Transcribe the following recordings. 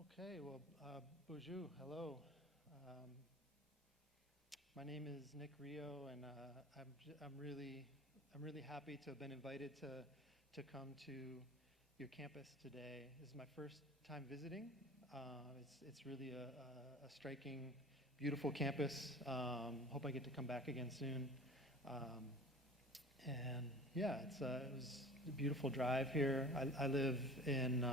Okay, well, bonjour, hello. Um, my name is Nick Rio, and I'm really happy to have been invited to come to your campus today. This is my first time visiting. It's really a striking, beautiful campus. Hope I get to come back again soon. And yeah, it was a beautiful drive here. I live in,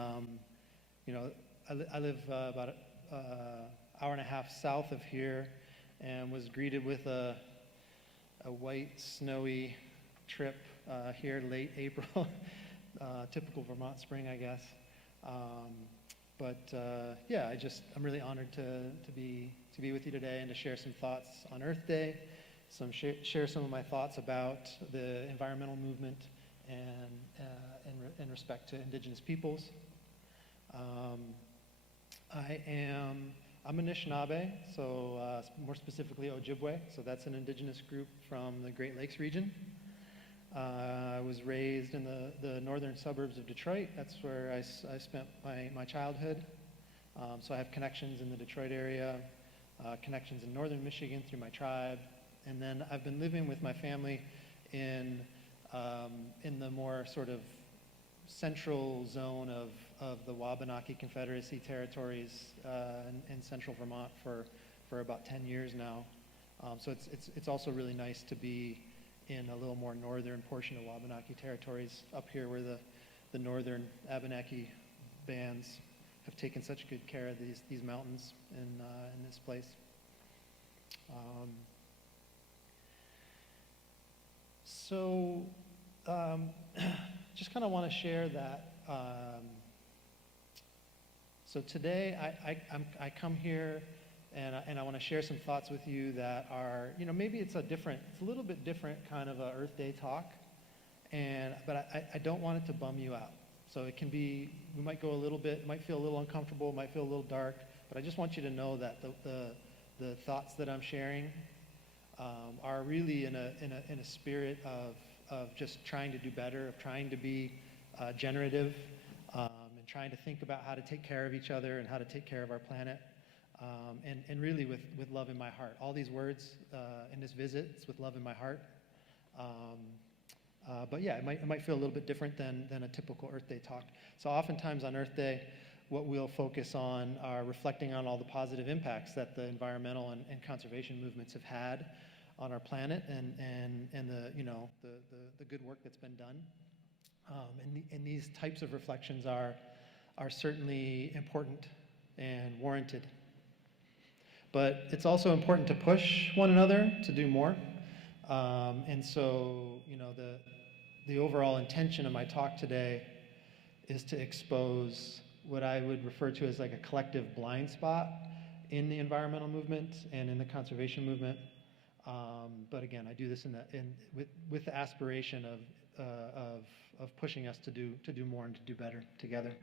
I live about an hour and a half south of here, and was greeted with a white, snowy trip here late April. Typical Vermont spring, I guess. Yeah, I'm really honored to be with you today and to share some thoughts on Earth Day, share some of my thoughts about the environmental movement and in respect to Indigenous peoples. I'm Anishinaabe, so more specifically Ojibwe, so that's an indigenous group from the Great Lakes region. I was raised in the northern suburbs of Detroit. That's where I spent my childhood. So I have connections in the Detroit area, connections in northern Michigan through my tribe, and then I've been living with my family in the more sort of central zone of the Wabanaki Confederacy territories in central Vermont for about 10 years now. So it's also really nice to be in a little more northern portion of Wabanaki territories up here where the northern Abenaki bands have taken such good care of these mountains in this place. Just kind of want to share that. So today I come here and I want to share some thoughts with you that are, maybe it's a little bit different kind of a Earth Day talk, but I don't want it to bum you out. So it can be, we might go a little bit, it might feel a little uncomfortable, it might feel a little dark, but I just want you to know that the thoughts that I'm sharing are really in a spirit of just trying to do better, of trying to be generative, and trying to think about how to take care of each other and how to take care of our planet, and really with love in my heart. All these words in this visit, it's with love in my heart. But yeah, it might feel a little bit different than a typical Earth Day talk. So oftentimes on Earth Day, what we'll focus on are reflecting on all the positive impacts that the environmental and conservation movements have had on our planet and the good work that's been done. And these types of reflections are certainly important and warranted. But it's also important to push one another to do more. And so, the overall intention of my talk today is to expose what I would refer to as like a collective blind spot in the environmental movement and in the conservation movement. But again, I do this with the aspiration of pushing us to do more and to do better together.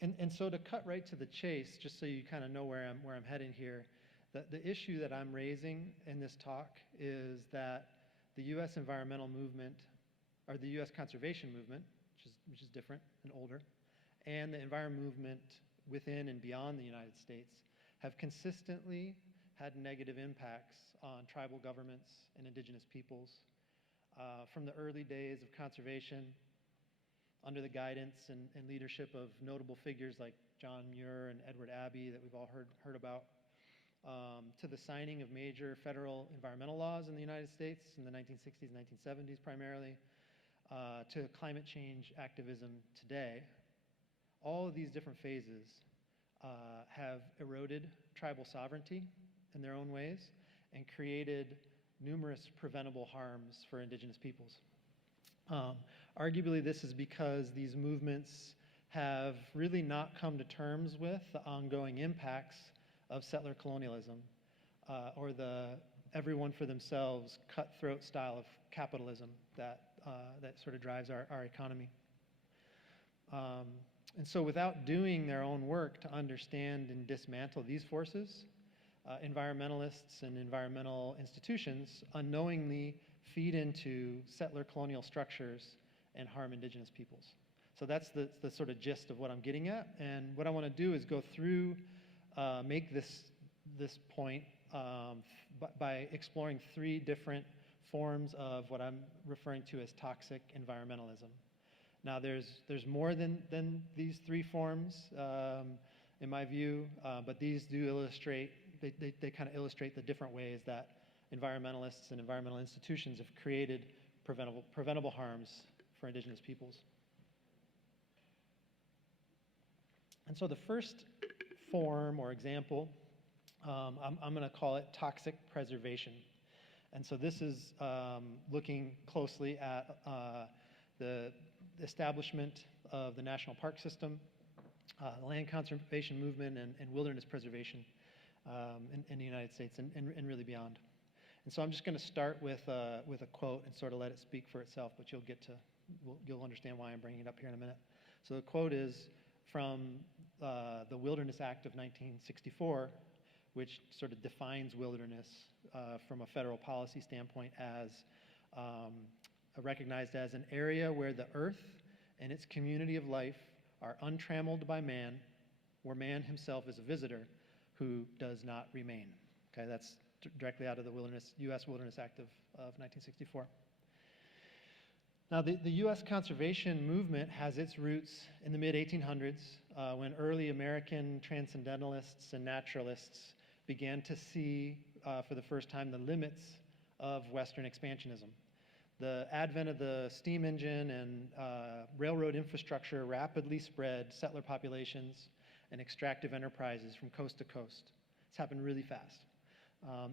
And so to cut right to the chase, just so you kind of know where I'm heading here, the issue that I'm raising in this talk is that the U.S. environmental movement, or the U.S. conservation movement, which is different and older, and the environment movement within and beyond the United States have consistently had negative impacts on tribal governments and indigenous peoples. From the early days of conservation, under the guidance and leadership of notable figures like John Muir and Edward Abbey that we've all heard about, to the signing of major federal environmental laws in the United States in the 1960s, 1970s primarily, to climate change activism today. All of these different phases have eroded tribal sovereignty in their own ways and created numerous preventable harms for indigenous peoples. Arguably, this is because these movements have really not come to terms with the ongoing impacts of settler colonialism or the everyone for themselves cutthroat style of capitalism that sort of drives our economy. And so without doing their own work to understand and dismantle these forces, environmentalists and environmental institutions unknowingly feed into settler colonial structures and harm indigenous peoples. So that's the sort of gist of what I'm getting at. And what I want to do is go through, make this point by exploring three different forms of what I'm referring to as toxic environmentalism. Now, there's more than these three forms, in my view, but these do illustrate, they kind of illustrate the different ways that environmentalists and environmental institutions have created preventable harms for Indigenous peoples. And so the first form or example, I'm going to call it toxic preservation. And so this is looking closely at the establishment of the national park system, the land conservation movement, and wilderness preservation in the United States and really beyond. And so I'm just going to start with a quote and sort of let it speak for itself, but you'll understand why I'm bringing it up here in a minute. So the quote is from the Wilderness Act of 1964, which sort of defines wilderness from a federal policy standpoint as recognized as an area where the earth and its community of life are untrammeled by man, where man himself is a visitor who does not remain. Okay, that's directly out of the U.S. Wilderness Act of 1964. Now, the U.S. conservation movement has its roots in the mid-1800s when early American transcendentalists and naturalists began to see for the first time the limits of Western expansionism. The advent of the steam engine and railroad infrastructure rapidly spread settler populations and extractive enterprises from coast to coast. It's happened really fast.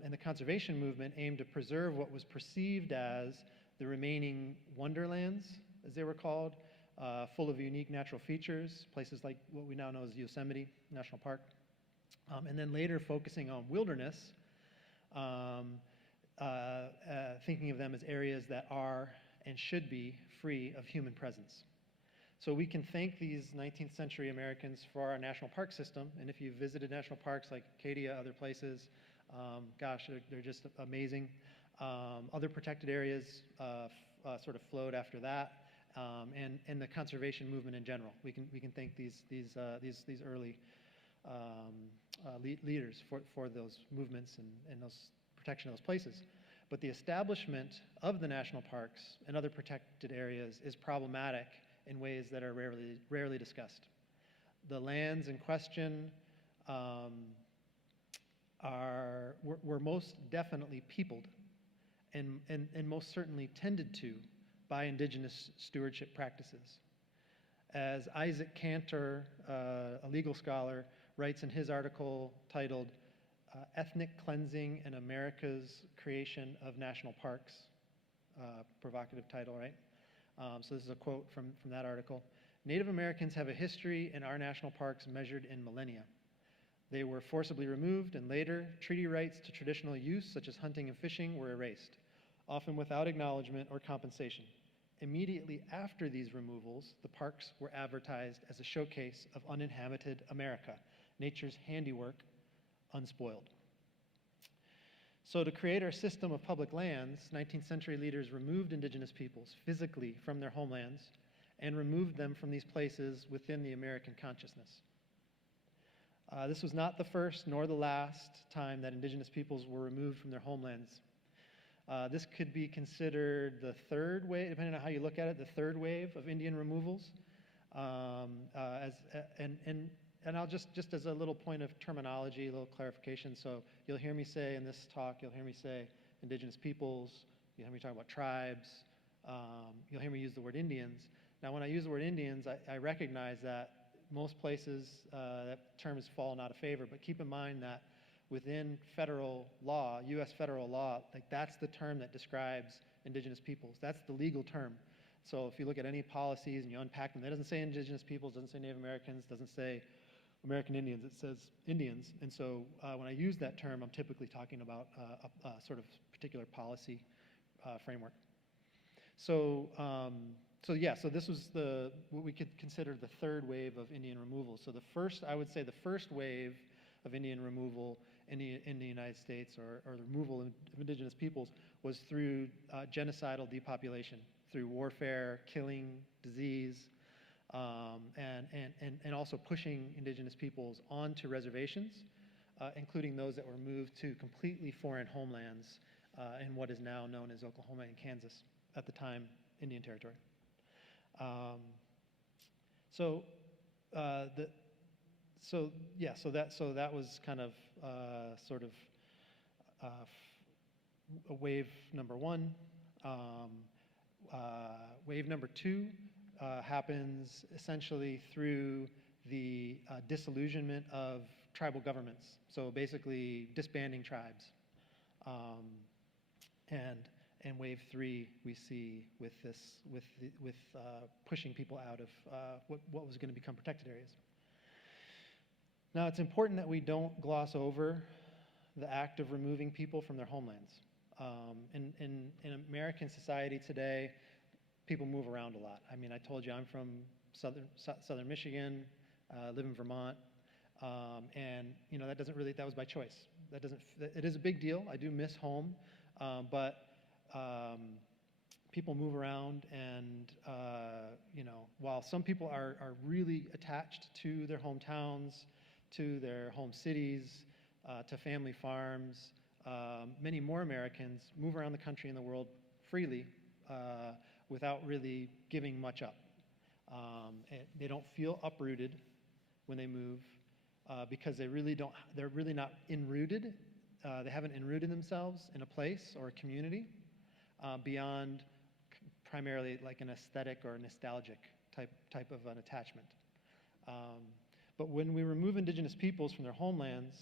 And the conservation movement aimed to preserve what was perceived as the remaining wonderlands, as they were called, full of unique natural features, places like what we now know as Yosemite National Park, and then later focusing on wilderness, thinking of them as areas that are and should be free of human presence. So we can thank these 19th century Americans for our national park system, and if you've visited national parks like Acadia, other places, gosh, they're just amazing. Other protected areas sort of flowed after that, and the conservation movement in general. We can thank these early leaders for those movements and those protection of those places. But the establishment of the national parks and other protected areas is problematic in ways that are rarely discussed. The lands in question were most definitely peopled and most certainly tended to by Indigenous stewardship practices. As Isaac Cantor, a legal scholar, writes in his article titled Ethnic Cleansing and America's Creation of National Parks, provocative title, right? So this is a quote from that article. Native Americans have a history in our national parks measured in millennia. They were forcibly removed, and later, treaty rights to traditional use, such as hunting and fishing, were erased, often without acknowledgement or compensation. Immediately after these removals, the parks were advertised as a showcase of uninhabited America, nature's handiwork, unspoiled. So to create our system of public lands, 19th century leaders removed Indigenous peoples physically from their homelands and removed them from these places within the American consciousness. This was not the first nor the last time that Indigenous peoples were removed from their homelands. This could be considered the third wave, depending on how you look at it, the third wave of Indian removals. And I'll just as a little point of terminology, a little clarification. So you'll hear me say in this talk, you'll hear me say Indigenous peoples, you'll hear me talk about tribes, you'll hear me use the word Indians. Now, when I use the word Indians, I recognize that most places that term has fallen out of favor, but keep in mind that within federal law, U.S. federal law, like that's the term that describes Indigenous peoples. That's the legal term. So if you look at any policies and you unpack them, it doesn't say Indigenous peoples, doesn't say Native Americans, doesn't say American Indians, it says Indians. And so when I use that term, I'm typically talking about a sort of particular policy framework. So this was what we could consider the third wave of Indian removal. So I would say the first wave of Indian removal in the United States, or the removal of Indigenous peoples, was through genocidal depopulation, through warfare, killing, disease, and also pushing indigenous peoples onto reservations, including those that were moved to completely foreign homelands in what is now known as Oklahoma and Kansas, at the time Indian Territory. So that was kind of sort of wave number one. Wave number two happens essentially through the disillusionment of tribal governments. So basically disbanding tribes. And wave three we see with pushing people out of what was going to become protected areas. Now it's important that we don't gloss over the act of removing people from their homelands. In American society today, people move around a lot. I mean, I told you I'm from southern Michigan, live in Vermont, and you know that was by choice. It is a big deal. I do miss home, but people move around, and you know, while some people are really attached to their hometowns, to their home cities, to family farms, many more Americans move around the country and the world freely without really giving much up. They don't feel uprooted when they move because they're really not enrooted. They haven't enrooted themselves in a place or a community beyond primarily like an aesthetic or nostalgic type of an attachment. But when we remove indigenous peoples from their homelands,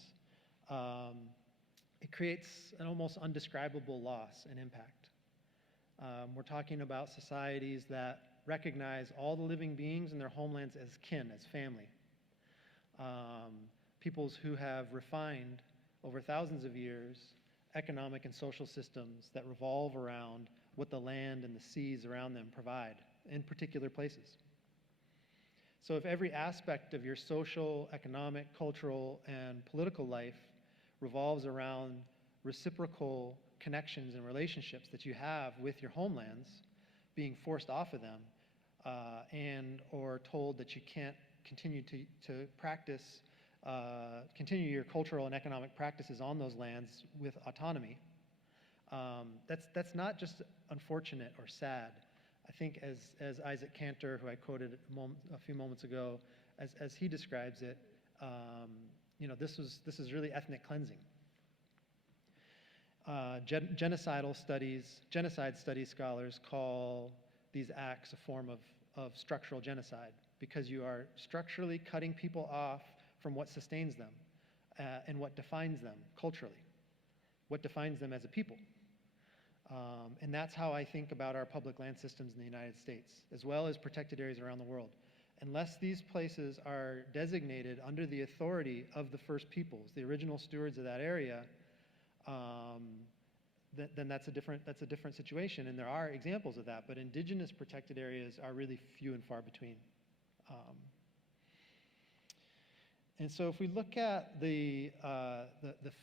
it creates an almost undescribable loss and impact. We're talking about societies that recognize all the living beings in their homelands as kin, as family. Peoples who have refined over thousands of years economic and social systems that revolve around what the land and the seas around them provide in particular places. So if every aspect of your social, economic, cultural, and political life revolves around reciprocal connections and relationships that you have with your homelands, being forced off of them, and or told that you can't continue to practice, continue your cultural and economic practices on those lands with autonomy, that's not just unfortunate or sad. I think as Isaac Cantor, who I quoted a few moments ago, as he describes it, you know, this is really ethnic cleansing. Genocide studies scholars call these acts a form of structural genocide because you are structurally cutting people off from what sustains them and what defines them culturally, what defines them as a people. And that's how I think about our public land systems in the United States, as well as protected areas around the world. Unless these places are designated under the authority of the First Peoples, the original stewards of that area, then that's a different situation, and there are examples of that. But indigenous protected areas are really few and far between. And so, if we look at the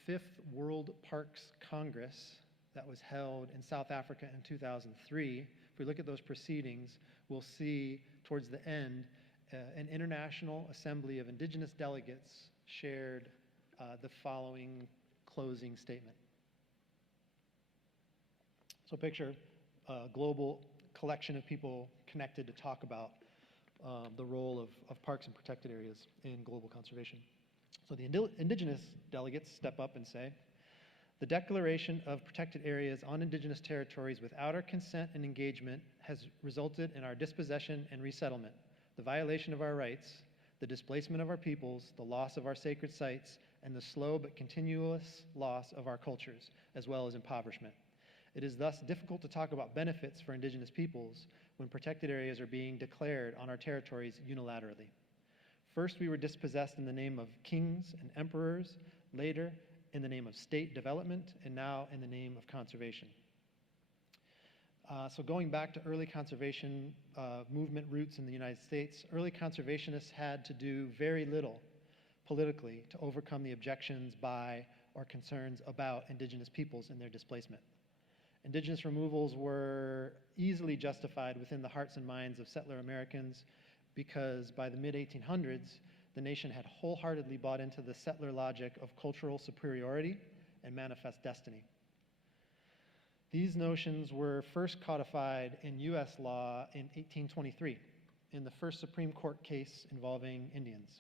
Fifth World Parks Congress that was held in South Africa in 2003, if we look at those proceedings, we'll see towards the end an International Assembly of Indigenous Delegates shared the following closing statement. So picture a global collection of people connected to talk about the role of parks and protected areas in global conservation. So the indigenous delegates step up and say, the declaration of protected areas on indigenous territories without our consent and engagement has resulted in our dispossession and resettlement, the violation of our rights, the displacement of our peoples, the loss of our sacred sites, and the slow but continuous loss of our cultures, as well as impoverishment. It is thus difficult to talk about benefits for indigenous peoples when protected areas are being declared on our territories unilaterally. First, we were dispossessed in the name of kings and emperors, later in the name of state development, and now in the name of conservation. So going back to early conservation movement roots in the United States, early conservationists had to do very little politically to overcome the objections by or concerns about indigenous peoples and their displacement. Indigenous removals were easily justified within the hearts and minds of settler Americans because by the mid-1800s, the nation had wholeheartedly bought into the settler logic of cultural superiority and manifest destiny. These notions were first codified in US law in 1823 in the first Supreme Court case involving Indians,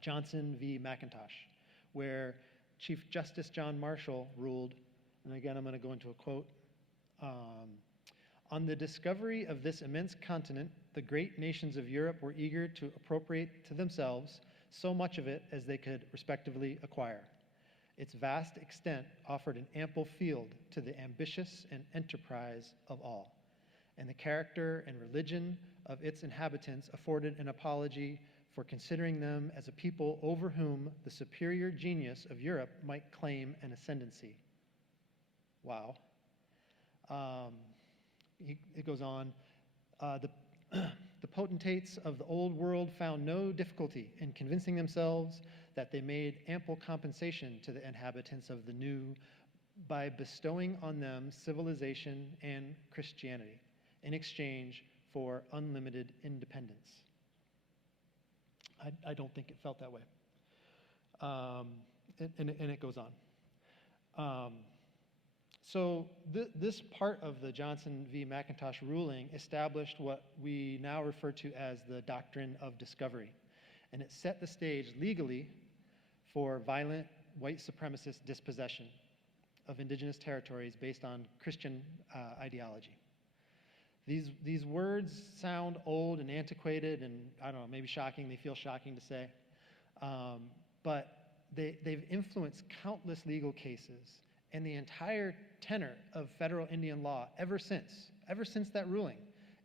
Johnson v. McIntosh, where Chief Justice John Marshall ruled, and again I'm going to go into a quote, on the discovery of this immense continent, the great nations of Europe were eager to appropriate to themselves so much of it as they could respectively acquire. Its vast extent offered an ample field to the ambitious and enterprise of all, and the character and religion of its inhabitants afforded an apology for considering them as a people over whom the superior genius of Europe might claim an ascendancy. Wow. It goes on, the potentates of the old world found no difficulty in convincing themselves that they made ample compensation to the inhabitants of the new by bestowing on them civilization and Christianity in exchange for unlimited independence. I don't think it felt that way. And it goes on. So this part of the Johnson v. McIntosh ruling established what we now refer to as the Doctrine of Discovery. And it set the stage legally for violent white supremacist dispossession of indigenous territories based on Christian ideology. These words sound old and antiquated and, I don't know, maybe shocking. They feel shocking to say. But they've influenced countless legal cases and the entire tenor of federal Indian law ever since that ruling,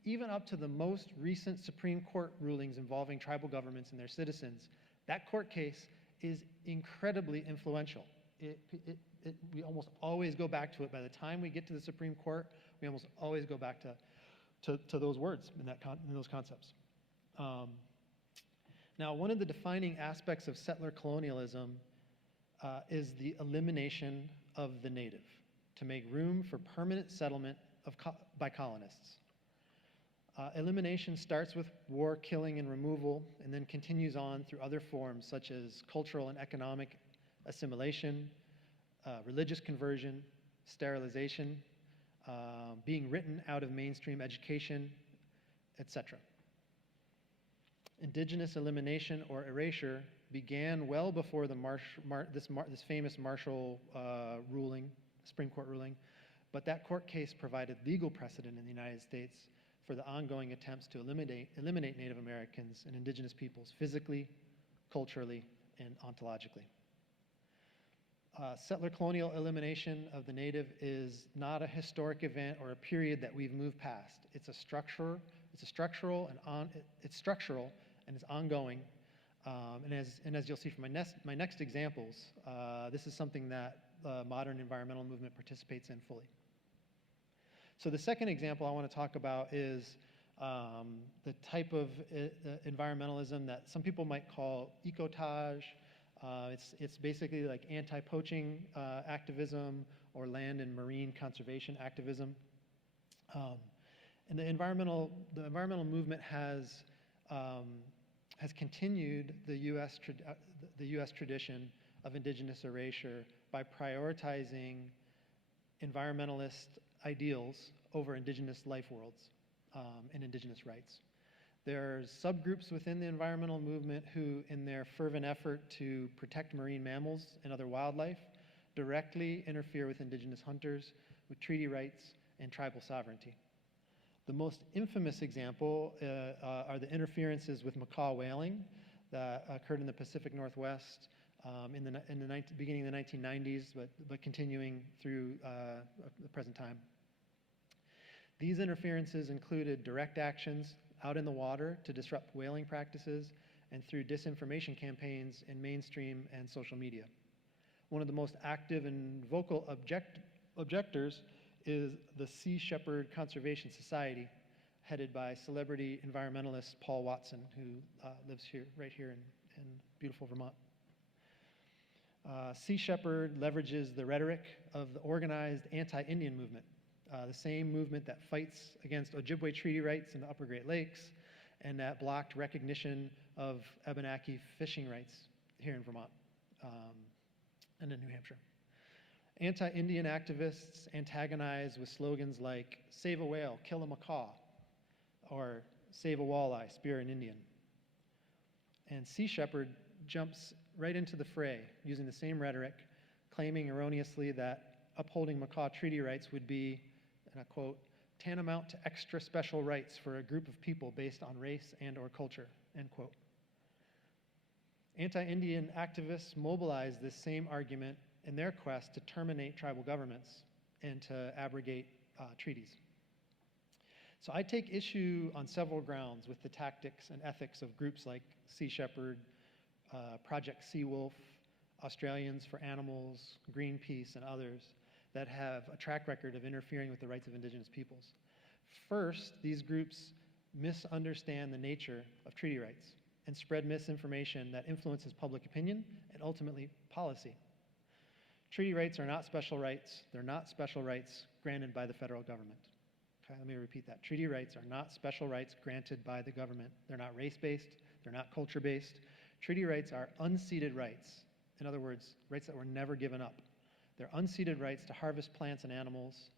even up to the most recent Supreme Court rulings involving tribal governments and their citizens. That court case is incredibly influential. We almost always go back to it. By the time we get to the Supreme Court, we almost always go back to those words in those concepts. Now, one of the defining aspects of settler colonialism is the elimination of the native to make room for permanent settlement by colonists. Elimination starts with war, killing, and removal, and then continues on through other forms such as cultural and economic assimilation, religious conversion, sterilization, being written out of mainstream education, etc. Indigenous elimination or erasure began well before this famous Marshall ruling, Supreme Court ruling, but that court case provided legal precedent in the United States for the ongoing attempts to eliminate Native Americans and indigenous peoples physically, culturally, and ontologically. Settler colonial elimination of the native is not a historic event or a period that we've moved past. It's structural and it's ongoing. And as you'll see from my next examples, this is something that the modern environmental movement participates in fully. So the second example I want to talk about is the type of environmentalism that some people might call ecotage. It's basically like anti-poaching activism or land and marine conservation activism. And the environmental movement has continued the U.S. tradition of indigenous erasure by prioritizing environmentalist ideals over indigenous life worlds and indigenous rights. There's subgroups within the environmental movement who, in their fervent effort to protect marine mammals and other wildlife, directly interfere with indigenous hunters, with treaty rights and tribal sovereignty. The most infamous example are the interferences with macaw whaling that occurred in the Pacific Northwest beginning in the 1990s, but continuing through the present time. These interferences included direct actions out in the water to disrupt whaling practices and through disinformation campaigns in mainstream and social media. One of the most active and vocal objectors is the Sea Shepherd Conservation Society, headed by celebrity environmentalist Paul Watson, who lives right here in beautiful Vermont. Sea Shepherd leverages the rhetoric of the organized anti-Indian movement, the same movement that fights against Ojibwe treaty rights in the Upper Great Lakes and that blocked recognition of Abenaki fishing rights here in Vermont and in New Hampshire. Anti-Indian activists antagonize with slogans like "Save a whale, kill a macaw," or "Save a walleye, spear an Indian." And Sea Shepherd jumps right into the fray using the same rhetoric, claiming erroneously that upholding macaw treaty rights would be, and I quote, "tantamount to extra special rights for a group of people based on race and or culture," end quote. Anti-Indian activists mobilize this same argument in their quest to terminate tribal governments and to abrogate treaties. So I take issue on several grounds with the tactics and ethics of groups like Sea Shepherd, Project Seawolf, Australians for Animals, Greenpeace, and others that have a track record of interfering with the rights of Indigenous peoples. First, these groups misunderstand the nature of treaty rights and spread misinformation that influences public opinion and ultimately policy. Treaty rights are not special rights. They're not special rights granted by the federal government. Okay, let me repeat that. Treaty rights are not special rights granted by the government. They're not race-based. They're not culture-based. Treaty rights are unceded rights. In other words, rights that were never given up. They're unceded rights to harvest plants and animals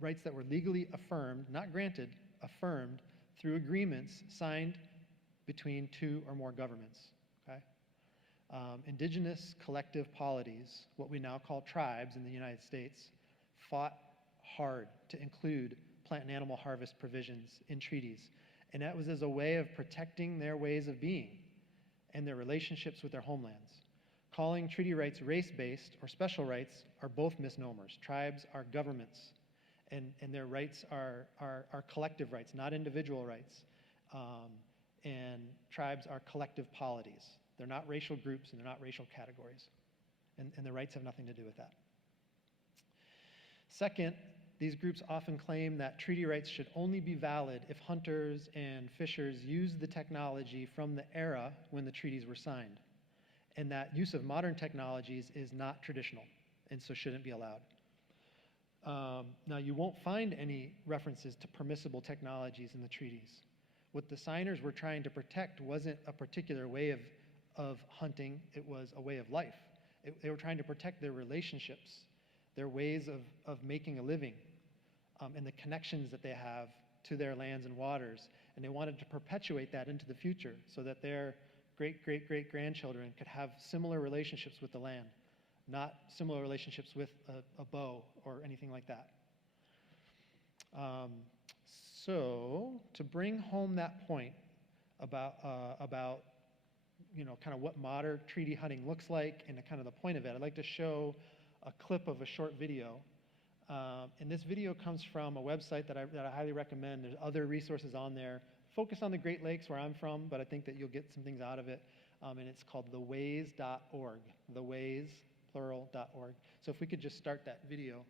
rights that were legally affirmed, not granted, affirmed through agreements signed between two or more governments. Okay? Indigenous collective polities, what we now call tribes in the United States, fought hard to include plant and animal harvest provisions in treaties. And that was as a way of protecting their ways of being and their relationships with their homelands. Calling treaty rights race-based or special rights are both misnomers. Tribes are governments, and their rights are collective rights, not individual rights. And tribes are collective polities. They're not racial groups and they're not racial categories. And the rights have nothing to do with that. Second, these groups often claim that treaty rights should only be valid if hunters and fishers used the technology from the era when the treaties were signed, and that use of modern technologies is not traditional and so shouldn't be allowed. Now, you won't find any references to permissible technologies in the treaties. What the signers were trying to protect wasn't a particular way of hunting, it was a way of life. They were trying to protect their relationships, their ways of making a living, and the connections that they have to their lands and waters. And they wanted to perpetuate that into the future so that their great-great-great-grandchildren could have similar relationships with the land, not similar relationships with a bow or anything like that. So to bring home that point about kind of what modern treaty hunting looks like and kind of the point of it, I'd like to show a clip of a short video. And this video comes from a website that I highly recommend. There's other resources on there. Focus on the Great Lakes where I'm from, but I think that you'll get some things out of it. And it's called theways.org, theways, plural.org. So if we could just start that video,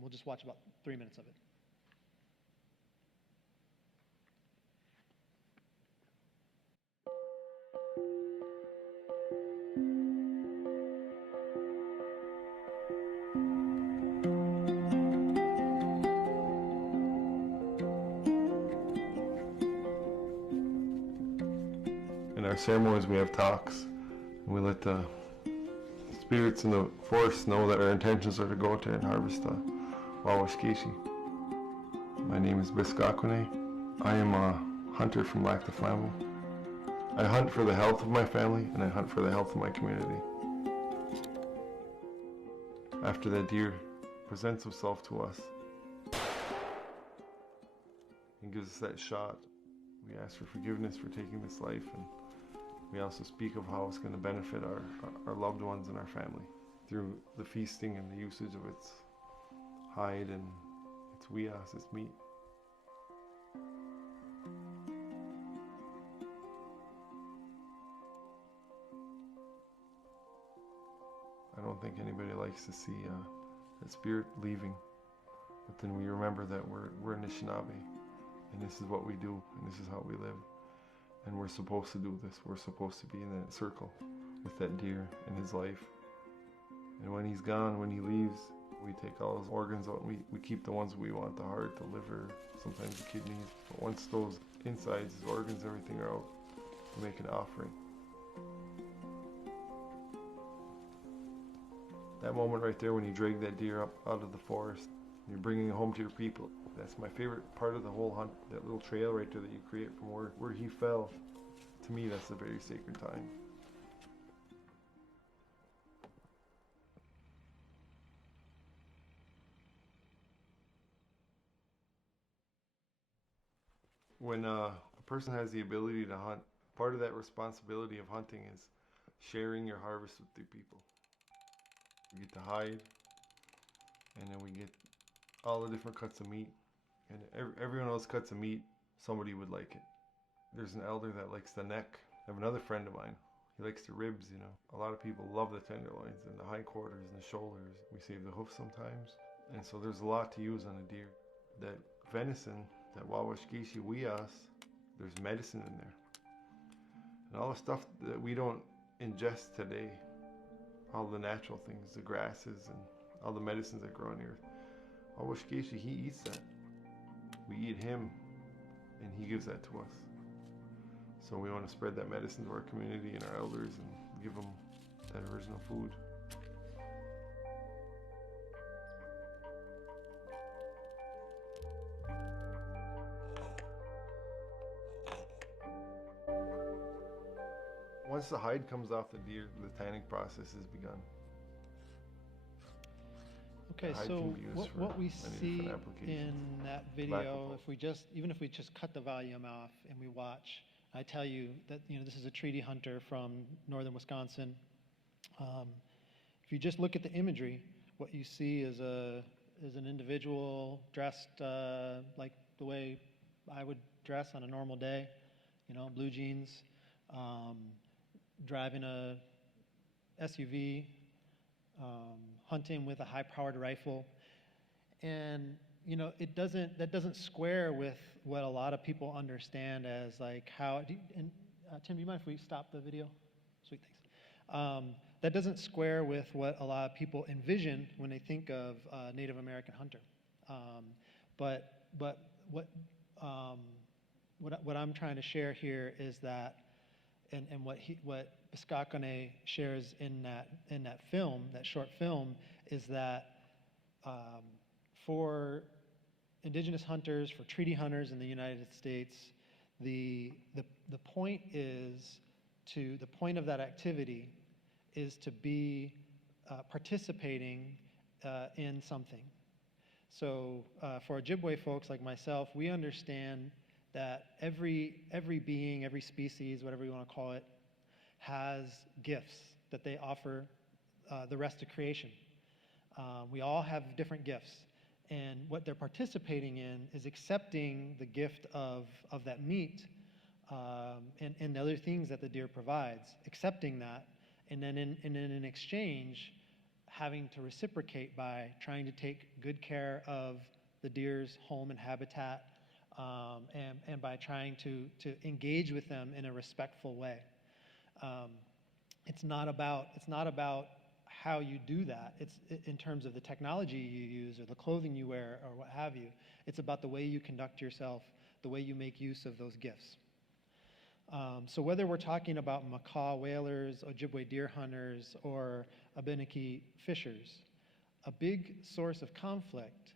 we'll just watch about 3 minutes of it. In our ceremonies we have talks, and we let the spirits in the forest know that our intentions are to go out there and harvest the Wawashkishi. My name is Biskakwane. I am a hunter from Lac du Flambeau. I hunt for the health of my family, and I hunt for the health of my community. After that deer presents himself to us and gives us that shot, we ask for forgiveness for taking this life, and we also speak of how it's going to benefit our loved ones and our family through the feasting and the usage of its hide and its wias, its meat. I don't think anybody likes to see that spirit leaving, but then we remember that we're Anishinaabe, and this is what we do, and this is how we live. And we're supposed to do this. We're supposed to be in that circle with that deer in his life. And when he's gone, when he leaves, We take all those organs out and we keep the ones we want, the heart, the liver, sometimes the kidneys. But once those insides, the organs, everything are out, we make an offering. That moment right there when you drag that deer up out of the forest, and you're bringing it home to your people. That's my favorite part of the whole hunt, that little trail right there that you create from where he fell. To me, that's a very sacred time. When a person has the ability to hunt, part of that responsibility of hunting is sharing your harvest with the people. We get to hide, and then we get all the different cuts of meat. And everyone else cuts of meat, somebody would like it. There's an elder that likes the neck. I have another friend of mine. He likes the ribs, you know. A lot of people love the tenderloins and the hindquarters and the shoulders. We save the hoof sometimes. And so there's a lot to use on a deer. That venison, that wawashkishi wias, there's medicine in there. And all the stuff that we don't ingest today, all the natural things, the grasses and all the medicines that grow on the earth, wawashkishi, he eats that. We eat him, and he gives that to us. So we want to spread that medicine to our community and our elders and give them that original food. Once the hide comes off the deer, the tanning process has begun. Okay, so what we see in that video, even if we just cut the volume off and we watch, I tell you that this is a treaty hunter from northern Wisconsin. If you just look at the imagery, what you see is an individual dressed like the way I would dress on a normal day, blue jeans, driving a SUV, hunting with a high-powered rifle, and that doesn't square with what a lot of people understand as like how. Tim, do you mind if we stop the video? Sweet, thanks. That doesn't square with what a lot of people envision when they think of Native American hunter. But what I'm trying to share here is that, and what Piscakane shares in that film, that short film, is that for Indigenous hunters, for treaty hunters in the United States, the point of that activity is to be participating in something. So for Ojibwe folks like myself, we understand that every being, every species, whatever you want to call it, has gifts that they offer the rest of creation. We all have different gifts, and what they're participating in is accepting the gift of that meat and the other things that the deer provides, accepting that, and then in exchange, having to reciprocate by trying to take good care of the deer's home and habitat, and by trying to engage with them in a respectful way. It's not about how you do that. It's in terms of the technology you use or the clothing you wear or what have you. It's about the way you conduct yourself, the way you make use of those gifts. So whether we're talking about macaw whalers, Ojibwe deer hunters, or Abenaki fishers, a big source of conflict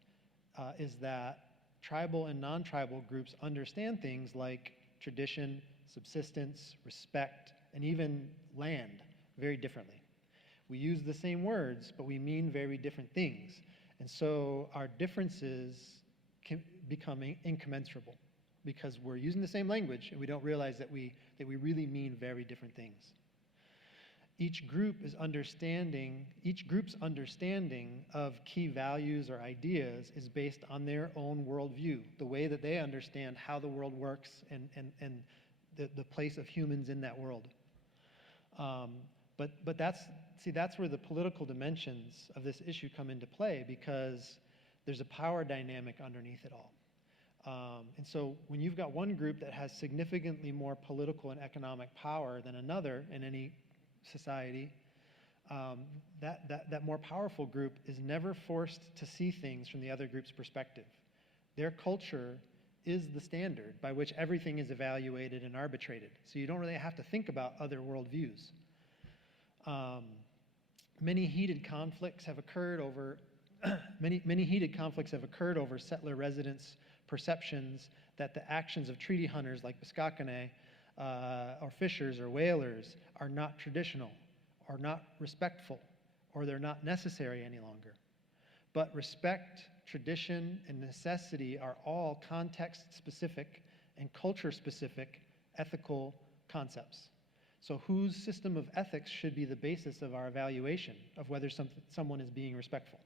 is that tribal and non-tribal groups understand things like tradition, subsistence, respect, and even land very differently. We use the same words, but we mean very different things. And so our differences can become incommensurable because we're using the same language and we don't realize that we really mean very different things. Each group's understanding of key values or ideas is based on their own worldview, the way that they understand how the world works and the place of humans in that world. But that's where the political dimensions of this issue come into play, because there's a power dynamic underneath it all. And so when you've got one group that has significantly more political and economic power than another in any society, that more powerful group is never forced to see things from the other group's perspective. Their culture is the standard by which everything is evaluated and arbitrated. So you don't really have to think about other worldviews. Many heated conflicts have occurred over settler residents' perceptions that the actions of treaty hunters like Piscataqui, or fishers or whalers are not traditional, or not respectful, or they're not necessary any longer. But respect, tradition, and necessity are all context-specific and culture-specific ethical concepts. So whose system of ethics should be the basis of our evaluation of whether someone is being respectful?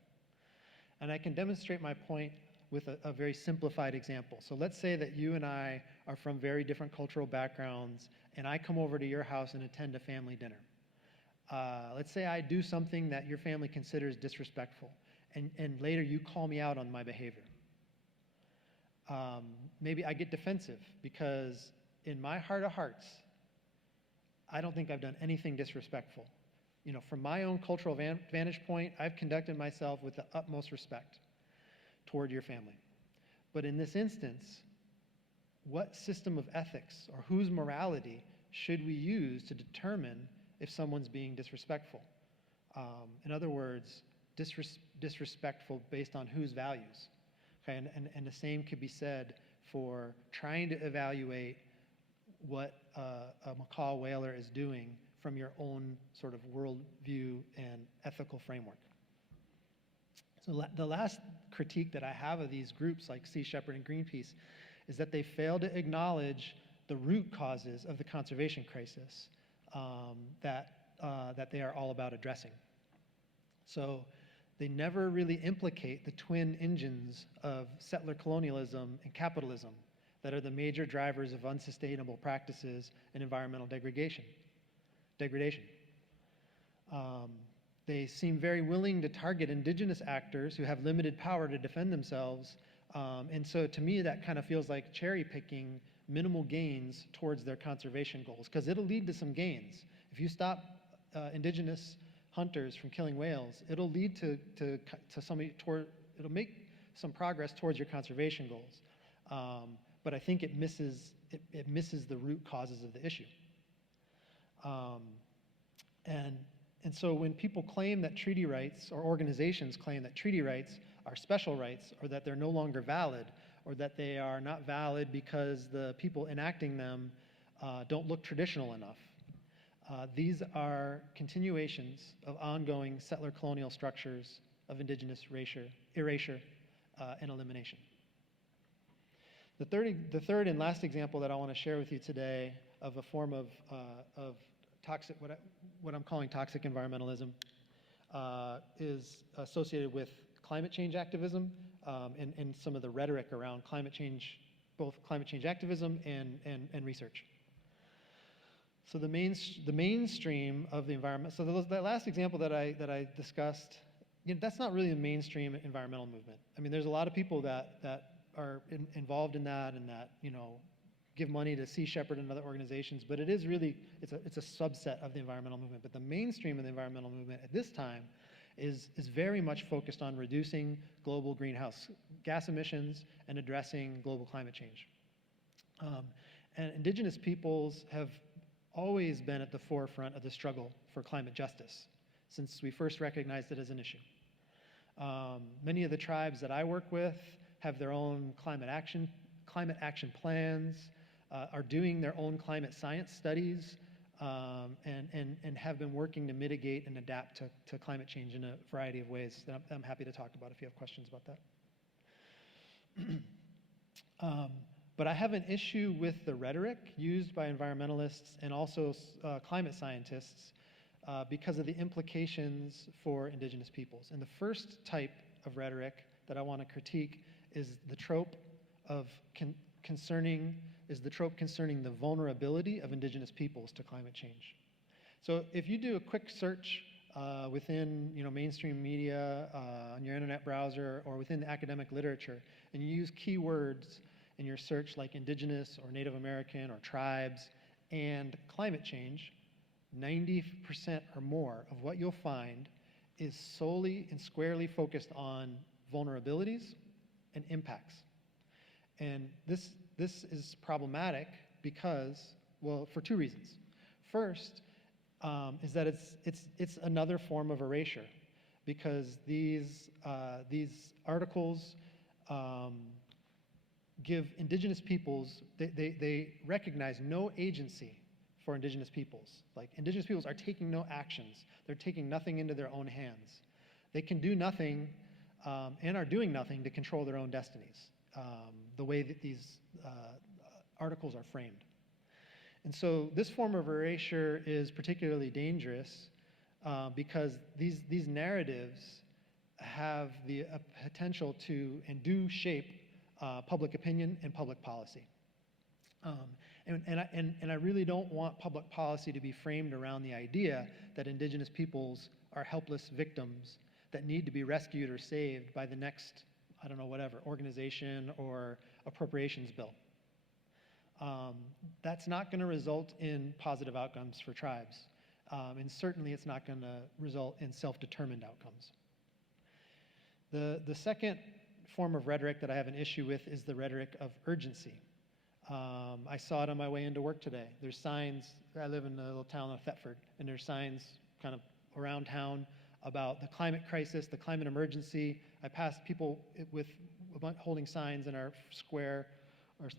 And I can demonstrate my point with a very simplified example. So let's say that you and I are from very different cultural backgrounds, and I come over to your house and attend a family dinner. Let's say I do something that your family considers disrespectful, and later you call me out on my behavior. Maybe I get defensive because in my heart of hearts, I don't think I've done anything disrespectful. You know, from my own cultural vantage point, I've conducted myself with the utmost respect toward your family. But in this instance, what system of ethics or whose morality should we use to determine if someone's being disrespectful? In other words, disrespectful based on whose values? Okay, and the same could be said for trying to evaluate what a macaw whaler is doing from your own sort of worldview and ethical framework. So the last critique that I have of these groups like Sea Shepherd and Greenpeace is that they fail to acknowledge the root causes of the conservation crisis that they are all about addressing. So they never really implicate the twin engines of settler colonialism and capitalism that are the major drivers of unsustainable practices and environmental degradation. They seem very willing to target indigenous actors who have limited power to defend themselves. And so to me, that kind of feels like cherry picking minimal gains towards their conservation goals, because it'll lead to some gains. If you stop indigenous hunters from killing whales, it'll lead to it'll make some progress towards your conservation goals. But I think it misses the root causes of the issue. And so when people claim that treaty rights, or organizations claim that treaty rights are special rights, or that they're no longer valid, or that they are not valid because the people enacting them don't look traditional enough, these are continuations of ongoing settler colonial structures of indigenous erasure and elimination. The third and last example that I want to share with you today of a form of toxic, what I'm calling toxic environmentalism, is associated with climate change activism and some of the rhetoric around climate change, both climate change activism and research. So the mainstream of the environment. So that last example that I discussed, you know, that's not really the mainstream environmental movement. I mean, there's a lot of people that are involved in that and that, you know, give money to Sea Shepherd and other organizations, but it is really, it's a subset of the environmental movement. But the mainstream of the environmental movement at this time is very much focused on reducing global greenhouse gas emissions and addressing global climate change. And indigenous peoples have always been at the forefront of the struggle for climate justice since we first recognized it as an issue. Many of the tribes that I work with have their own climate action plans, are doing their own climate science studies, and have been working to mitigate and adapt to climate change in a variety of ways that I'm happy to talk about if you have questions about that. But I have an issue with the rhetoric used by environmentalists and also climate scientists because of the implications for indigenous peoples. And the first type of rhetoric that I want to critique is the trope concerning the vulnerability of indigenous peoples to climate change. So if you do a quick search within mainstream media, on your internet browser, or within the academic literature, and you use keywords in your search like indigenous or Native American or tribes and climate change, 90% or more of what you'll find is solely and squarely focused on vulnerabilities and impacts. And this is problematic because, well, for two reasons. First, is that it's another form of erasure, because these articles give Indigenous peoples, they recognize no agency for Indigenous peoples. Like, Indigenous peoples are taking no actions. They're taking nothing into their own hands. They can do nothing and are doing nothing to control their own destinies, the way that these articles are framed. And so this form of erasure is particularly dangerous because these narratives have the potential to and do shape public opinion and public policy. And I really don't want public policy to be framed around the idea that Indigenous peoples are helpless victims that need to be rescued or saved by the next, I don't know, whatever, organization or appropriations bill. That's not going to result in positive outcomes for tribes. And certainly it's not going to result in self-determined outcomes. The second form of rhetoric that I have an issue with is the rhetoric of urgency. I saw it on my way into work today. There's signs, I live in a little town of Thetford, and there's signs kind of around town about the climate crisis, the climate emergency. I passed people with holding signs in our square,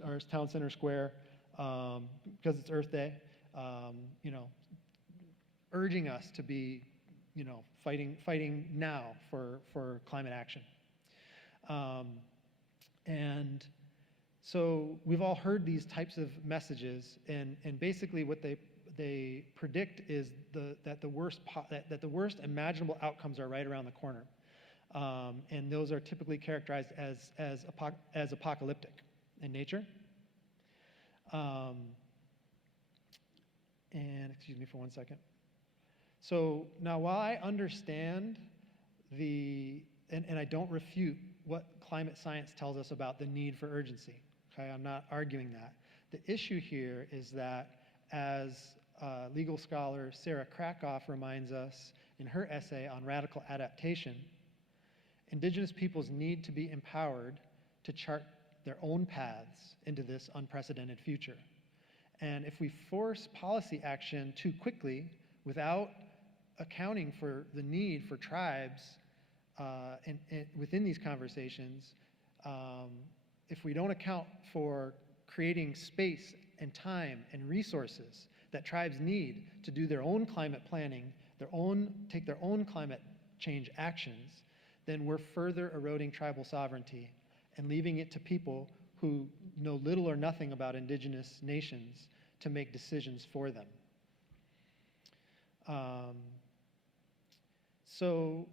our town center square, because it's Earth Day, urging us to be, fighting now for climate action. And so we've all heard these types of messages, and basically what they predict is that the worst imaginable outcomes are right around the corner, and those are typically characterized as apocalyptic in nature. And excuse me for one second. So now, while I understand and I don't refute what climate science tells us about the need for urgency, okay, I'm not arguing that. The issue here is that, as legal scholar Sarah Krakoff reminds us in her essay on radical adaptation, Indigenous peoples need to be empowered to chart their own paths into this unprecedented future. And if we force policy action too quickly without accounting for the need for tribes within these conversations, if we don't account for creating space and time and resources that tribes need to do their own climate planning, take their own climate change actions, then we're further eroding tribal sovereignty and leaving it to people who know little or nothing about Indigenous nations to make decisions for them. So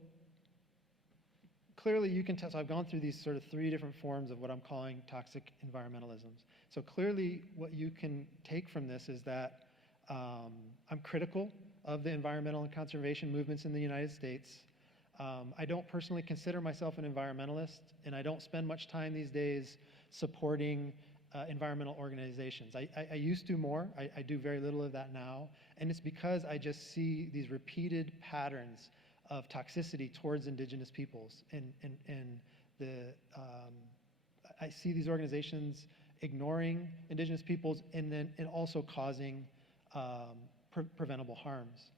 clearly you can tell, so I've gone through these sort of three different forms of what I'm calling toxic environmentalisms. So clearly what you can take from this is that I'm critical of the environmental and conservation movements in the United States. I don't personally consider myself an environmentalist, and I don't spend much time these days supporting environmental organizations. I used to more. I do very little of that now, and it's because I just see these repeated patterns of toxicity towards Indigenous peoples, and I see these organizations ignoring Indigenous peoples and also causing preventable harms.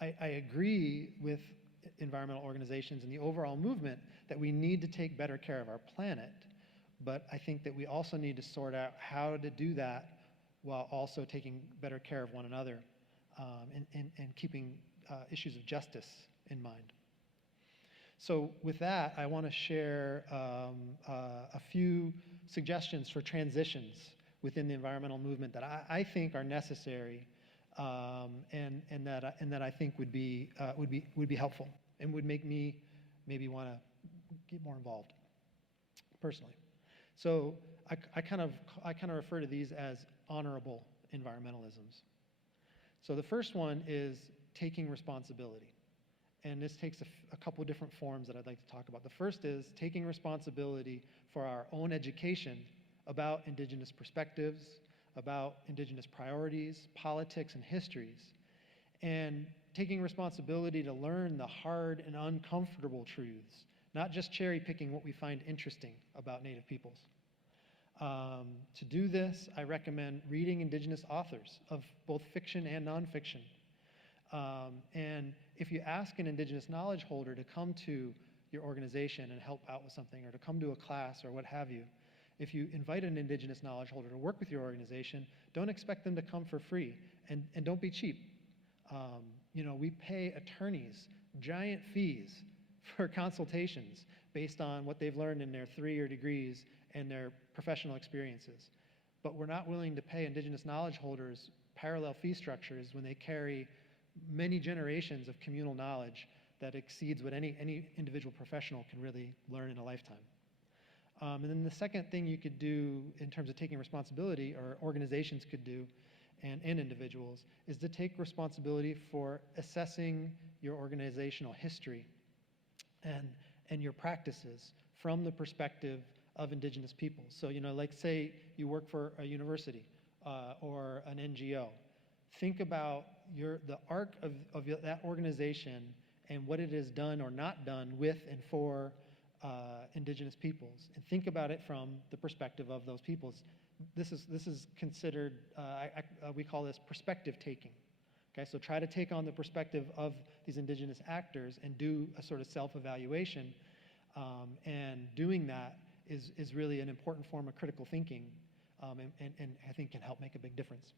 I agree with environmental organizations and the overall movement that we need to take better care of our planet, but I think that we also need to sort out how to do that while also taking better care of one another, and keeping issues of justice in mind. So with that, I want to share a few suggestions for transitions within the environmental movement that I think are necessary, and that I think would be helpful and would make me maybe want to get more involved personally. So I kind of refer to these as honorable environmentalisms. So the first one is taking responsibility. And this takes a couple different forms that I'd like to talk about. The first is taking responsibility for our own education about Indigenous perspectives, about Indigenous priorities, politics, and histories, and taking responsibility to learn the hard and uncomfortable truths, not just cherry picking what we find interesting about Native peoples. To do this, I recommend reading Indigenous authors of both fiction and nonfiction. And if you ask an Indigenous knowledge holder to come to your organization and help out with something, or to come to a class, or what have you, if you invite an Indigenous knowledge holder to work with your organization, don't expect them to come for free, and don't be cheap. You know, we pay attorneys giant fees for consultations based on what they've learned in their 3-year degrees and their professional experiences. But we're not willing to pay Indigenous knowledge holders parallel fee structures when they carry many generations of communal knowledge that exceeds what any individual professional can really learn in a lifetime. And then the second thing you could do in terms of taking responsibility, or organizations could do, and individuals, is to take responsibility for assessing your organizational history and your practices from the perspective of Indigenous peoples. So, you know, like say you work for a university or an NGO. Think about the arc of that organization and what it has done or not done with and for Indigenous peoples, and think about it from the perspective of those peoples. This is considered, we call this perspective taking. Okay, so try to take on the perspective of these Indigenous actors and do a sort of self-evaluation, and doing that is really an important form of critical thinking, and I think can help make a big difference.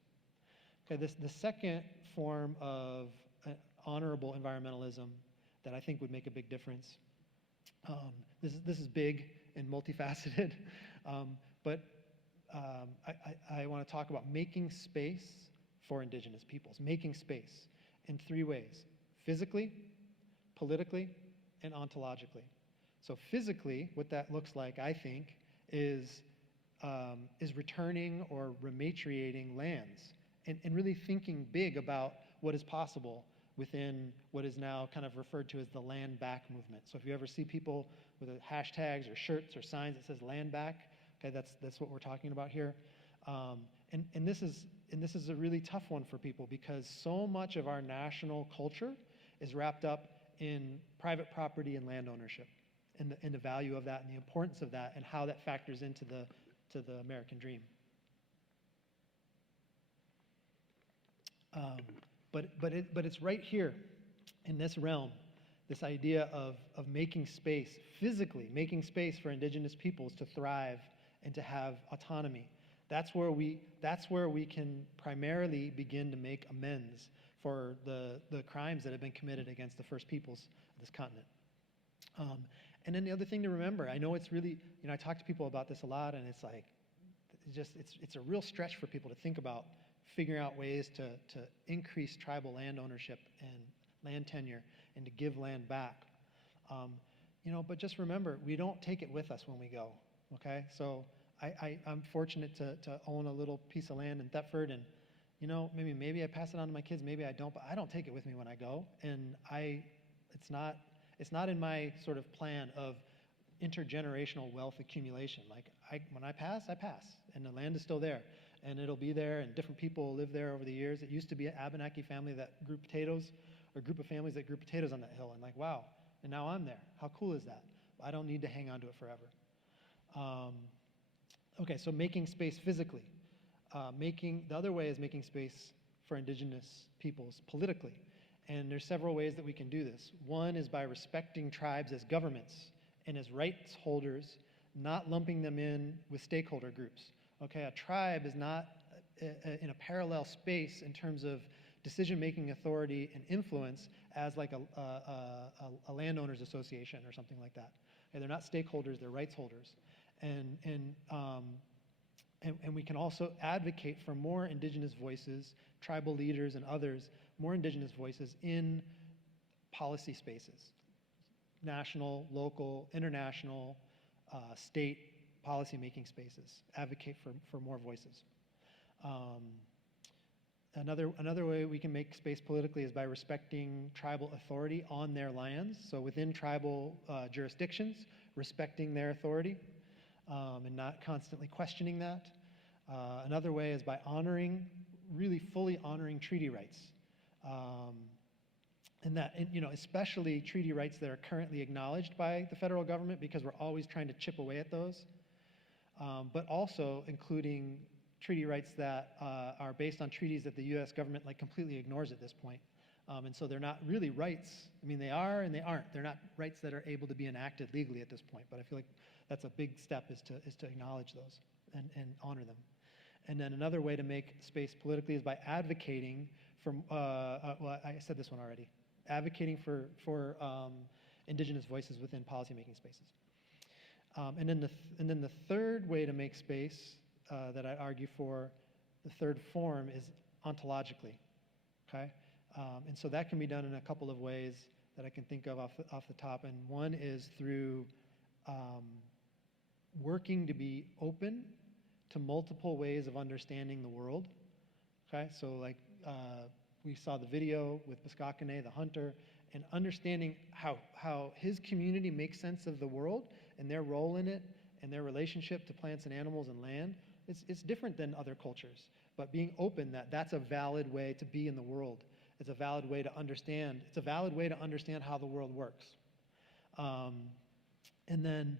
Okay, the second form of honorable environmentalism that I think would make a big difference. This is big and multifaceted, but I want to talk about making space for Indigenous peoples, making space in 3 ways: physically, politically, and ontologically. So physically, what that looks like, I think, is returning or rematriating lands, and really thinking big about what is possible within what is now kind of referred to as the land back movement. So if you ever see people with hashtags or shirts or signs that says land back, okay, that's what we're talking about here. And this is a really tough one for people, because so much of our national culture is wrapped up in private property and land ownership, and the value of that, and the importance of that, and how that factors into the American dream. But it's right here in this realm, this idea of making space, physically making space for Indigenous peoples to thrive and to have autonomy. That's where we can primarily begin to make amends for the crimes that have been committed against the first peoples of this continent. And then the other thing to remember, I know it's really, you know, I talk to people about this a lot, and it's like, it's a real stretch for people to think about figuring out ways to increase tribal land ownership and land tenure, and to give land back. You know, but just remember, we don't take it with us when we go, okay? So I'm fortunate to own a little piece of land in Thetford, and, you know, maybe I pass it on to my kids, maybe I don't, but I don't take it with me when I go, and it's not in my sort of plan of intergenerational wealth accumulation. Like, when I pass, and the land is still there, and it'll be there, and different people will live there over the years. It used to be an Abenaki family that grew potatoes, or a group of families that grew potatoes on that hill, and like, wow, and now I'm there. How cool is that? I don't need to hang on to it forever. Okay, so making space physically. The other way is making space for Indigenous peoples politically. And there's several ways that we can do this. One is by respecting tribes as governments and as rights holders, not lumping them in with stakeholder groups. Okay, a tribe is not in a parallel space in terms of decision-making authority and influence as like a landowners association or something like that. Okay, they're not stakeholders, they're rights holders. And we can also advocate for more Indigenous voices, tribal leaders and others, more Indigenous voices in policy spaces, national, local, international, state policy-making spaces. Advocate for more voices. Another way we can make space politically is by respecting tribal authority on their lands. So within tribal jurisdictions, respecting their authority and not constantly questioning that. Another way is by honoring, really fully honoring treaty rights. And that, especially treaty rights that are currently acknowledged by the federal government, because we're always trying to chip away at those. But also including treaty rights that are based on treaties that the US government completely ignores at this point. And so they're not really rights. I mean, they are and they aren't. They're not rights that are able to be enacted legally at this point. But I feel like that's a big step, is to acknowledge those and honor them. And then another way to make space politically is by advocating for, well, I said this one already, advocating for Indigenous voices within policymaking spaces. And then the third way to make space that I argue for, the third form, is ontologically, okay? And so that can be done in a couple of ways that I can think of off the top. And one is through working to be open to multiple ways of understanding the world, okay? So we saw the video with Muskakane, the hunter, and understanding how his community makes sense of the world and their role in it and their relationship to plants and animals and land. It's different than other cultures, but being open that that's a valid way to be in the world. It's a valid way to understand. It's a valid way to understand how the world works. And then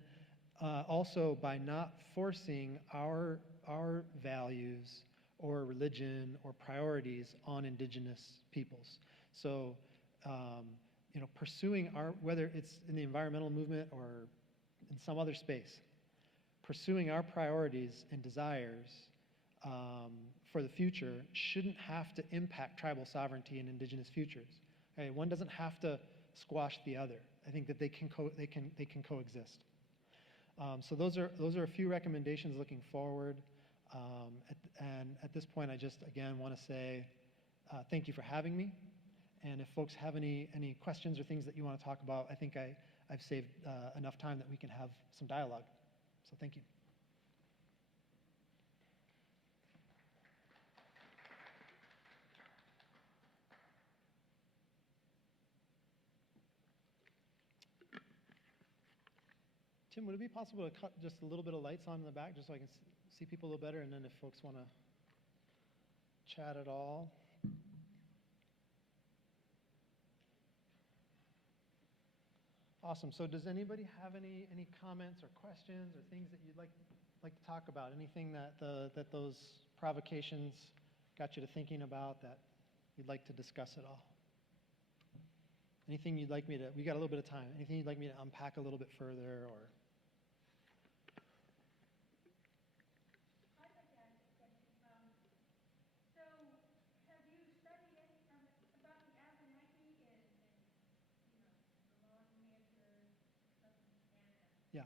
also by not forcing our values or religion or priorities on Indigenous peoples. So, pursuing whether it's in the environmental movement or in some other space, pursuing our priorities and desires for the future shouldn't have to impact tribal sovereignty and Indigenous futures. Okay? One doesn't have to squash the other. I think that they can coexist. So those are a few recommendations looking forward. And at this point, I just again want to say thank you for having me. And if folks have any questions or things that you want to talk about, I think I've saved enough time that we can have some dialogue. So thank you. Tim, would it be possible to cut just a little bit of lights on in the back just so I can see people a little better, and then if folks want to chat at all? Awesome. So does anybody have any comments or questions or things that you'd like to talk about? Anything that those provocations got you to thinking about that you'd like to discuss at all? Anything you'd like me to, we got a little bit of time, anything you'd like me to unpack a little bit further, or? Yeah.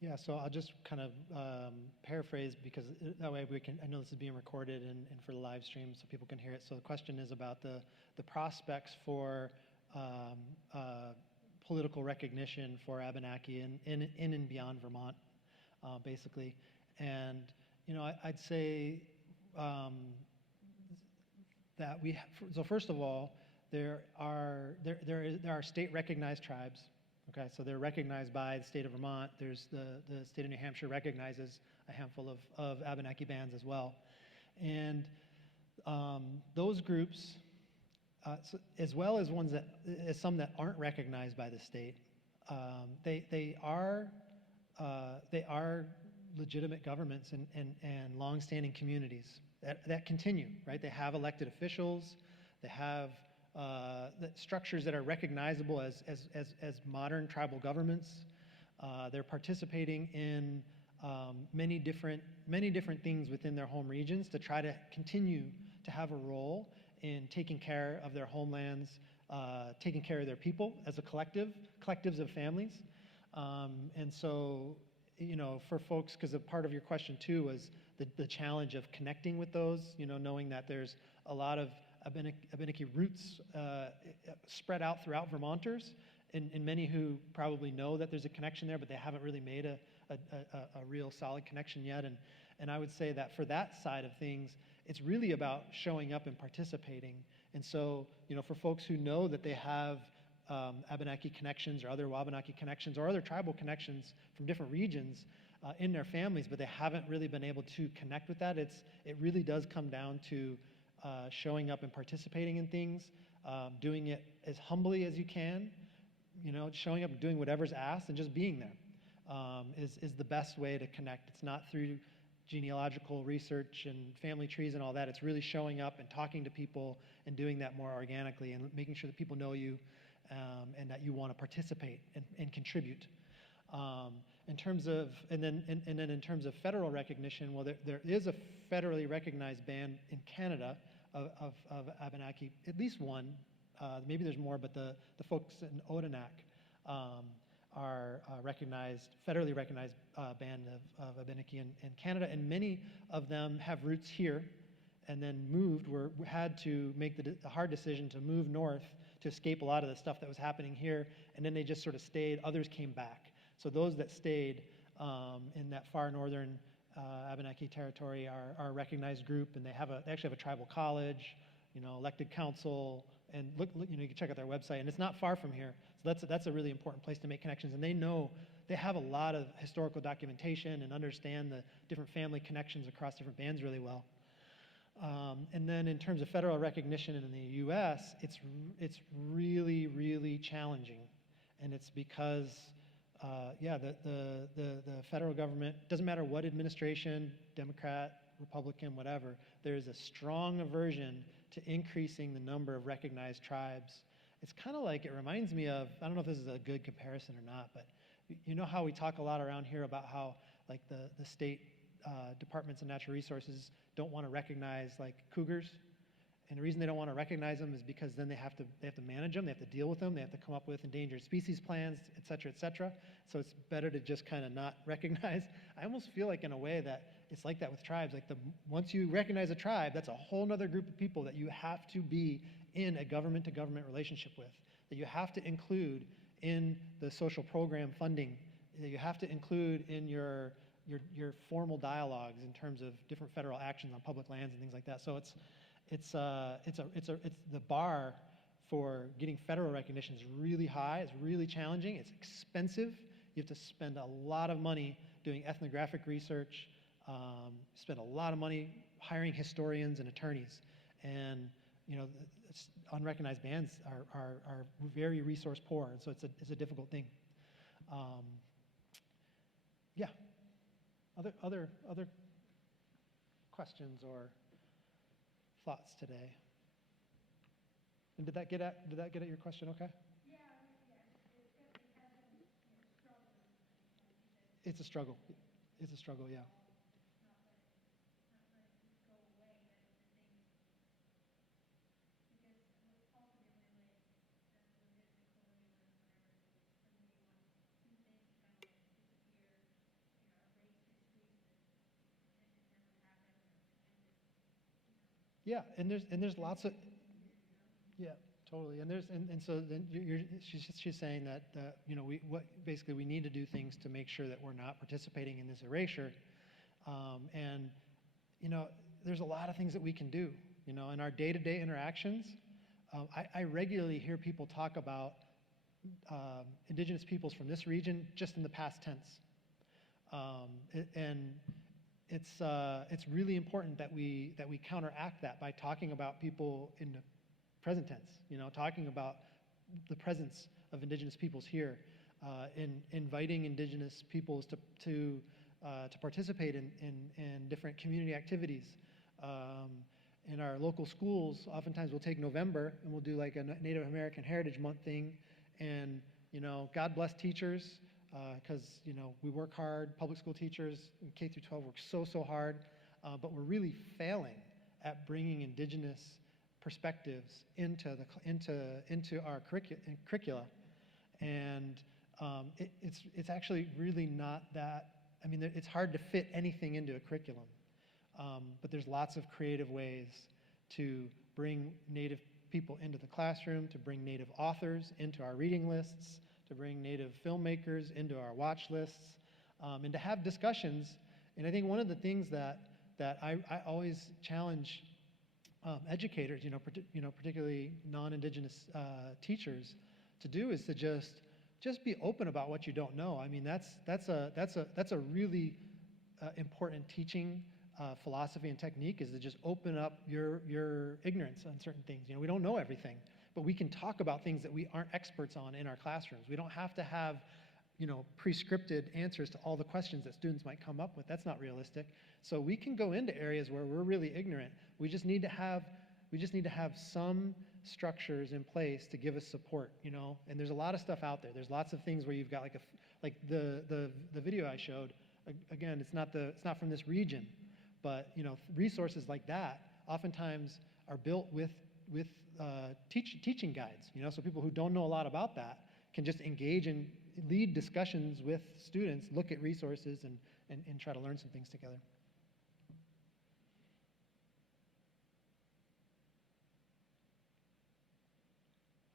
Yeah, so I'll just kind of paraphrase, because that way I know this is being recorded and for the live stream so people can hear it. So the question is about the prospects for political recognition for Abenaki in and beyond Vermont, basically. And, I'd say that so first of all, there are state recognized tribes. Okay, so they're recognized by the state of Vermont. There's the state of New Hampshire recognizes a handful of Abenaki bands as well. And those groups, as well as some that aren't recognized by the state, they are legitimate governments and longstanding communities that continue, right? They have elected officials, they have the structures that are recognizable as modern tribal governments. They're participating in many different things within their home regions to try to continue to have a role in taking care of their homelands, taking care of their people as a collectives of families. And so, you know, for folks, because a part of your question too was the challenge of connecting with those, you know, knowing that there's a lot of Abenaki roots spread out throughout Vermonters, and many who probably know that there's a connection there, but they haven't really made a real solid connection yet. And I would say that for that side of things, it's really about showing up and participating. And so, you know, for folks who know that they have Abenaki connections or other Wabanaki connections or other tribal connections from different regions in their families, but they haven't really been able to connect with that, it really does come down to showing up and participating in things, doing it as humbly as you can, you know, showing up and doing whatever's asked and just being there is the best way to connect. It's not through genealogical research and family trees and all that. It's really showing up and talking to people and doing that more organically and making sure that people know you and that you want to participate and contribute. In terms of, and then in terms of federal recognition, well, there is a federally recognized band in Canada of Abenaki, at least one. Maybe there's more, but the folks in Odanak are federally recognized band of Abenaki in Canada, and many of them have roots here, and then had to make the hard decision to move north to escape a lot of the stuff that was happening here, and then they just sort of stayed. Others came back. So those that stayed in that far northern Abenaki territory are a recognized group, and they actually have a tribal college, you know, elected council, and look, you know, you can check out their website, and it's not far from here. So that's a really important place to make connections, and they have a lot of historical documentation and understand the different family connections across different bands really well. And then in terms of federal recognition in the U.S., it's really, really challenging, and it's because the federal government, doesn't matter what administration, Democrat, Republican, whatever, there's a strong aversion to increasing the number of recognized tribes. It's kind of like, it reminds me of, I don't know if this is a good comparison or not, but you know how we talk a lot around here about how like the state departments of natural resources don't want to recognize like cougars, and the reason they don't want to recognize them is because then they have to manage them, they have to deal with them, they have to come up with endangered species plans, et cetera, et cetera. So it's better to just kind of not recognize. I almost feel like in a way that it's like that with tribes. Like once you recognize a tribe, that's a whole nother group of people that you have to be in a government-to-government relationship with, that you have to include in the social program funding, that you have to include in your formal dialogues in terms of different federal actions on public lands and things like that. So it's the bar for getting federal recognition is really high. It's really challenging. It's expensive. You have to spend a lot of money doing ethnographic research, spend a lot of money hiring historians and attorneys, and you know, unrecognized bands are very resource poor, and so it's a difficult thing. Yeah. Other questions or thoughts today? And did that get at your question? Okay. It's a struggle. It's a struggle. Yeah. Yeah, and there's lots of, yeah, totally, and so then she's saying that you know, basically we need to do things to make sure that we're not participating in this erasure, and you know, there's a lot of things that we can do, you know, in our day-to-day interactions. I regularly hear people talk about Indigenous peoples from this region just in the past tense, and it's really important that we counteract that by talking about people in the present tense, you know, talking about the presence of Indigenous peoples here, inviting Indigenous peoples to participate in different community activities. In our local schools, oftentimes we'll take November and we'll do like a Native American Heritage Month thing, and you know, God bless teachers. because we work hard. Public school teachers, K through 12, work so hard, but we're really failing at bringing Indigenous perspectives into our curricula, and it's actually really not that. I mean, it's hard to fit anything into a curriculum, but there's lots of creative ways to bring Native people into the classroom, to bring Native authors into our reading lists, to bring Native filmmakers into our watch lists, and to have discussions. And I think one of the things that I always challenge educators, particularly non-Indigenous teachers, to do is to just be open about what you don't know. I mean, that's a really important teaching philosophy and technique, is to just open up your ignorance on certain things. We don't know everything, but we can talk about things that we aren't experts on in our classrooms. We don't have to have prescripted answers to all the questions that students might come up with. That's not realistic. So we can go into areas where we're really ignorant. We just need to have some structures in place to give us support, and there's a lot of stuff out there. There's lots of things where you've got like the video I showed. Again, it's not from this region, but resources like that oftentimes are built with teaching guides, so people who don't know a lot about that can just engage and lead discussions with students, look at resources, and try to learn some things together.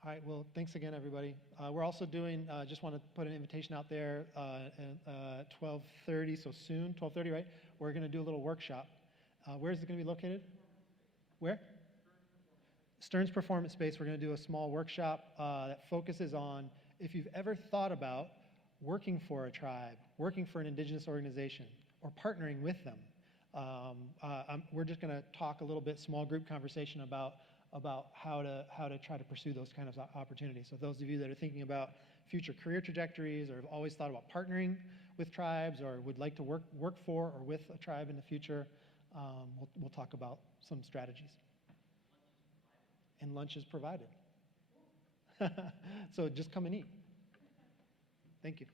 All right, well, thanks again, everybody. We're also doing, just want to put an invitation out there, at 12:30, so soon, 12:30, right? We're going to do a little workshop. Where is it going to be located? Where? Stearns Performance Space. We're going to do a small workshop that focuses on, if you've ever thought about working for a tribe, working for an Indigenous organization, or partnering with them. We're just going to talk a little bit, small group conversation about how to try to pursue those kind of opportunities. So those of you that are thinking about future career trajectories, or have always thought about partnering with tribes, or would like to work for or with a tribe in the future, we'll talk about some strategies. And lunch is provided. So just come and eat. Thank you.